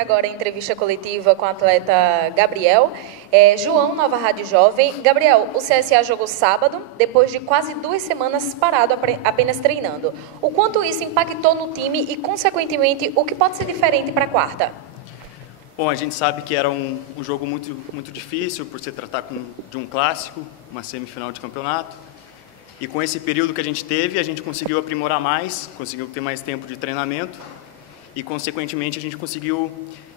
agora a entrevista coletiva com o atleta Gabriel. João, Nova Rádio Jovem. Gabriel, o CSA jogou sábado, depois de quase 2 semanas parado apenas treinando. O quanto isso impactou no time e, consequentemente, o que pode ser diferente para a quarta? Bom, a gente sabe que era um jogo muito difícil, por se tratar de um clássico, uma semifinal de campeonato. E com esse período que a gente teve, a gente conseguiu aprimorar mais, conseguiu ter mais tempo de treinamento e, consequentemente, a gente conseguiu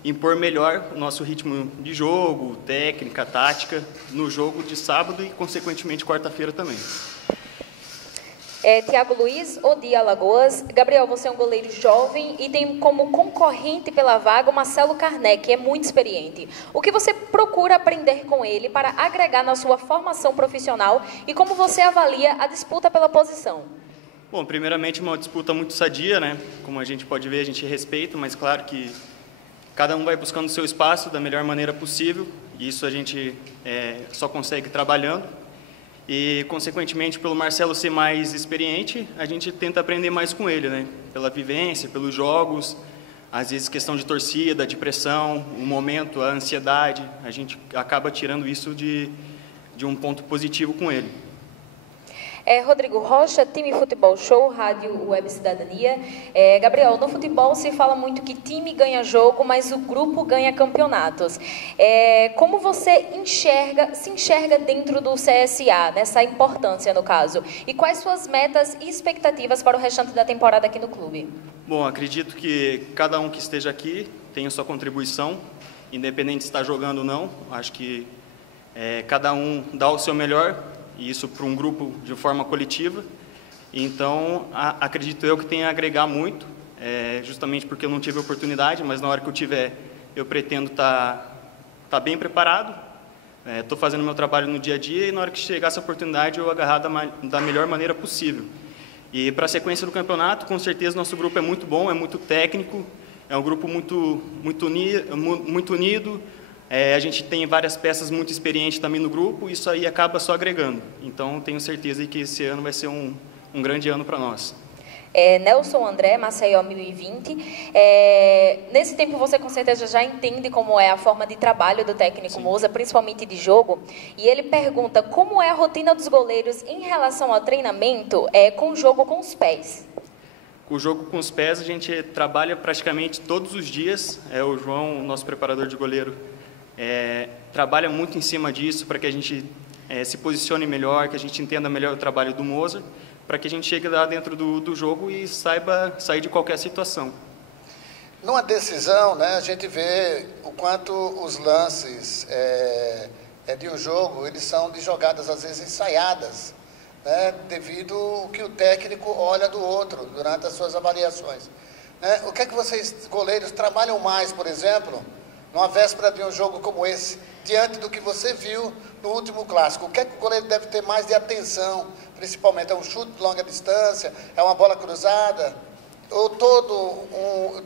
impor melhor o nosso ritmo de jogo, técnica, tática, no jogo de sábado e, consequentemente, quarta-feira também. Thiago Luiz, Odi Alagoas. Gabriel, você é um goleiro jovem e tem como concorrente pela vaga o Marcelo Carné, que é muito experiente. O que você procura aprender com ele para agregar na sua formação profissional e como você avalia a disputa pela posição? Bom, primeiramente uma disputa muito sadia, né? Como a gente pode ver, a gente respeita, mas claro que cada um vai buscando o seu espaço da melhor maneira possível e isso a gente só consegue trabalhando. E, consequentemente, pelo Marcelo ser mais experiente, a gente tenta aprender mais com ele, né? Pela vivência, pelos jogos, às vezes questão de torcida, de pressão, o momento, a ansiedade, a gente acaba tirando isso de um ponto positivo com ele. Rodrigo Rocha, time Futebol Show, Rádio Web Cidadania. Gabriel, no futebol se fala muito que time ganha jogo, mas o grupo ganha campeonatos. Como você se enxerga dentro do CSA, nessa importância no caso? E quais suas metas e expectativas para o restante da temporada aqui no clube? Bom, acredito que cada um que esteja aqui tem a sua contribuição, independente de estar jogando ou não. Acho que cada um dá o seu melhor, e isso para um grupo de forma coletiva. Então, acredito eu que tenha a agregar muito, justamente porque eu não tive oportunidade, mas na hora que eu tiver, eu pretendo estar bem preparado. Estou fazendo meu trabalho no dia a dia e na hora que chegar essa oportunidade, eu agarrar da melhor maneira possível. E para a sequência do campeonato, com certeza nosso grupo é muito bom, é muito técnico, é um grupo muito unido. A gente tem várias peças muito experientes também no grupo, isso aí acaba só agregando. Então, tenho certeza que esse ano vai ser um grande ano para nós. Nelson André, Maceió 1020. Nesse tempo você com certeza já entende como é a forma de trabalho do técnico Moza, principalmente de jogo. E ele pergunta como é a rotina dos goleiros em relação ao treinamento com o jogo com os pés. O jogo com os pés a gente trabalha praticamente todos os dias. O João, nosso preparador de goleiro, trabalha muito em cima disso para que a gente se posicione melhor, que a gente entenda melhor o trabalho do Moza, para que a gente chegue lá dentro do jogo e saiba sair de qualquer situação. Numa decisão, né, a gente vê o quanto os lances de um jogo, eles são de jogadas às vezes ensaiadas, né, devido ao que o técnico olha do outro durante as suas avaliações. O que é que vocês, goleiros, trabalham mais, por exemplo, numa véspera de um jogo como esse, diante do que você viu no último clássico? O que é que o goleiro deve ter mais de atenção, principalmente? É um chute de longa distância? É uma bola cruzada? Ou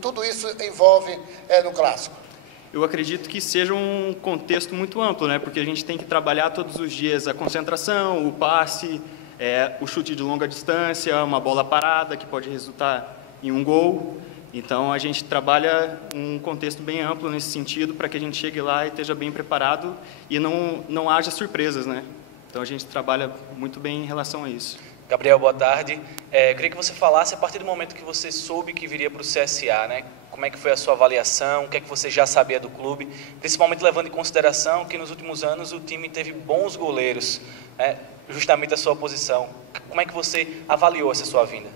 tudo isso envolve no clássico? Eu acredito que seja um contexto muito amplo, né? Porque a gente tem que trabalhar todos os dias a concentração, o passe, o chute de longa distância, uma bola parada que pode resultar em um gol. Então, a gente trabalha um contexto bem amplo nesse sentido para que a gente chegue lá e esteja bem preparado e não haja surpresas, né? Então, a gente trabalha muito bem em relação a isso. Gabriel, boa tarde. Eu queria que você falasse, a partir do momento que você soube que viria para o CSA, né? Como é que foi a sua avaliação, o que é que você já sabia do clube, principalmente levando em consideração que nos últimos anos o time teve bons goleiros, né? Justamente a sua posição. Como é que você avaliou essa sua vinda?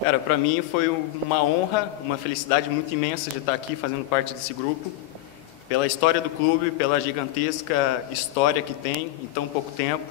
Cara, para mim foi uma honra, uma felicidade muito imensa de estar aqui fazendo parte desse grupo, pela história do clube, pela gigantesca história que tem em tão pouco tempo.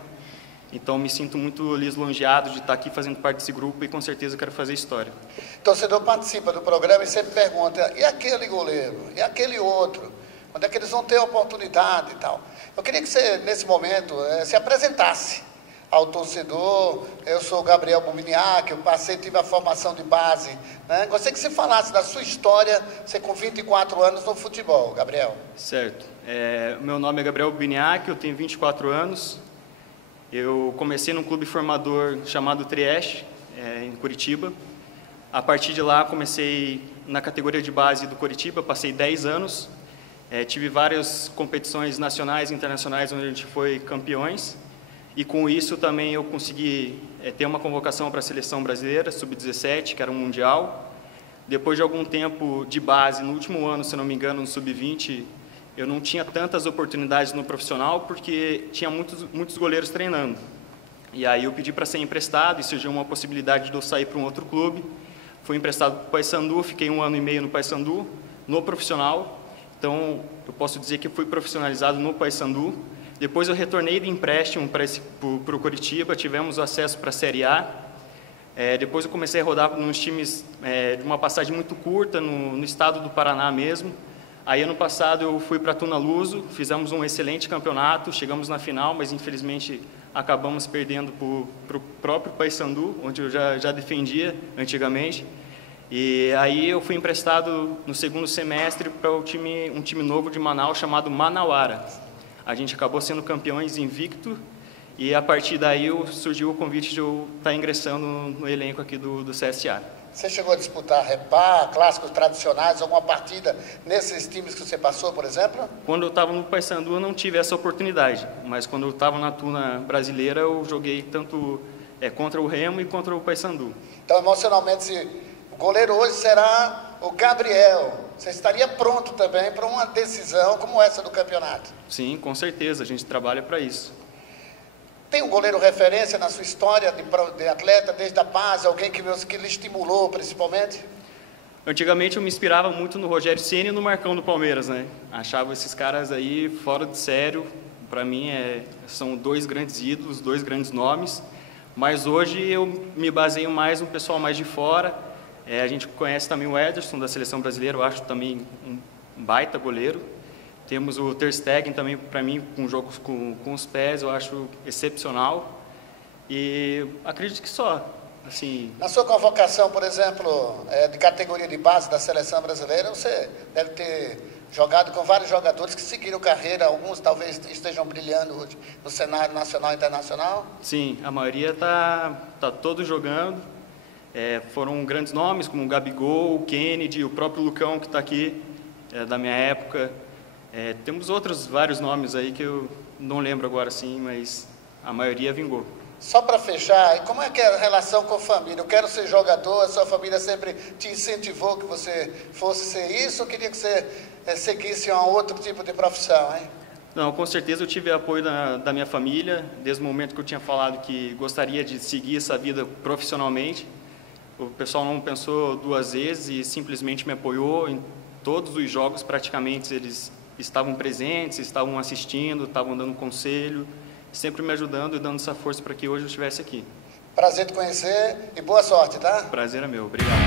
Então, me sinto muito lisonjeado de estar aqui fazendo parte desse grupo e, com certeza, quero fazer história. O torcedor participa do programa e sempre pergunta, e aquele goleiro? E aquele outro? Quando é que eles vão ter a oportunidade e tal? Eu queria que você, nesse momento, se apresentasse ao torcedor. Eu sou o Gabriel Bubiniac, eu tive a formação de base, né? Gostaria que você falasse da sua história, você com 24 anos no futebol, Gabriel. Certo. Meu nome é Gabriel Bubiniac, eu tenho 24 anos. Eu comecei num clube formador chamado Trieste, em Curitiba. A partir de lá, comecei na categoria de base do Coritiba, passei 10 anos. Tive várias competições nacionais e internacionais onde a gente foi campeões. E com isso também eu consegui ter uma convocação para a seleção brasileira, sub-17, que era um mundial. Depois de algum tempo de base, no último ano, se não me engano, no sub-20, eu não tinha tantas oportunidades no profissional porque tinha muitos goleiros treinando. E aí eu pedi para ser emprestado e surgiu uma possibilidade de eu sair para um outro clube. Fui emprestado para o Paysandu, fiquei 1 ano e meio no Paysandu, no profissional. Então, eu posso dizer que fui profissionalizado no Paysandu. Depois eu retornei de empréstimo para o Coritiba, tivemos acesso para a Série A. Depois eu comecei a rodar nos times de uma passagem muito curta, no estado do Paraná mesmo. Aí, ano passado, eu fui para Tuna Luso, fizemos um excelente campeonato, chegamos na final, mas infelizmente acabamos perdendo para o próprio Paysandu, onde eu já defendia antigamente. E aí eu fui emprestado no segundo semestre para um time novo de Manaus chamado Manauara. A gente acabou sendo campeões invicto e a partir daí surgiu o convite de eu estar ingressando no elenco aqui do CSA. Você chegou a disputar Repá, clássicos tradicionais, alguma partida nesses times que você passou, por exemplo? Quando eu estava no Paysandu eu não tive essa oportunidade, mas quando eu estava na Tuna brasileira eu joguei tanto contra o Remo e contra o Paysandu. Então, emocionalmente, o goleiro hoje será o Gabriel. Você estaria pronto também para uma decisão como essa do campeonato? Sim, com certeza, a gente trabalha para isso. Tem um goleiro referência na sua história de atleta, desde a base, alguém que lhe estimulou principalmente? Antigamente eu me inspirava muito no Rogério Ceni e no Marcão do Palmeiras, né? Achava esses caras aí fora de sério. Para mim são 2 grandes ídolos, 2 grandes nomes. Mas hoje eu me baseio mais no pessoal mais de fora. A gente conhece também o Ederson da Seleção Brasileira, eu acho também um baita goleiro. Temos o Ter Stegen também, para mim, com jogos com os pés, eu acho excepcional. E acredito que só. Assim... Na sua convocação, por exemplo, de categoria de base da Seleção Brasileira, você deve ter jogado com vários jogadores que seguiram carreira, alguns talvez estejam brilhando no cenário nacional e internacional? Sim, a maioria está todos jogando. Foram grandes nomes, como o Gabigol, o Kennedy, o próprio Lucão, que está aqui, da minha época. Temos outros vários nomes aí que eu não lembro agora, sim, mas a maioria vingou. Só para fechar, como é que é a relação com a família? Eu quero ser jogador, a sua família sempre te incentivou que você fosse ser isso, ou queria que você seguisse um outro tipo de profissão, hein? Não, com certeza eu tive apoio da minha família, desde o momento que eu tinha falado que gostaria de seguir essa vida profissionalmente. O pessoal não pensou 2 vezes e simplesmente me apoiou em todos os jogos, praticamente eles estavam presentes, estavam assistindo, estavam dando conselho, sempre me ajudando e dando essa força para que hoje eu estivesse aqui. Prazer te conhecer e boa sorte, tá? Prazer é meu, obrigado.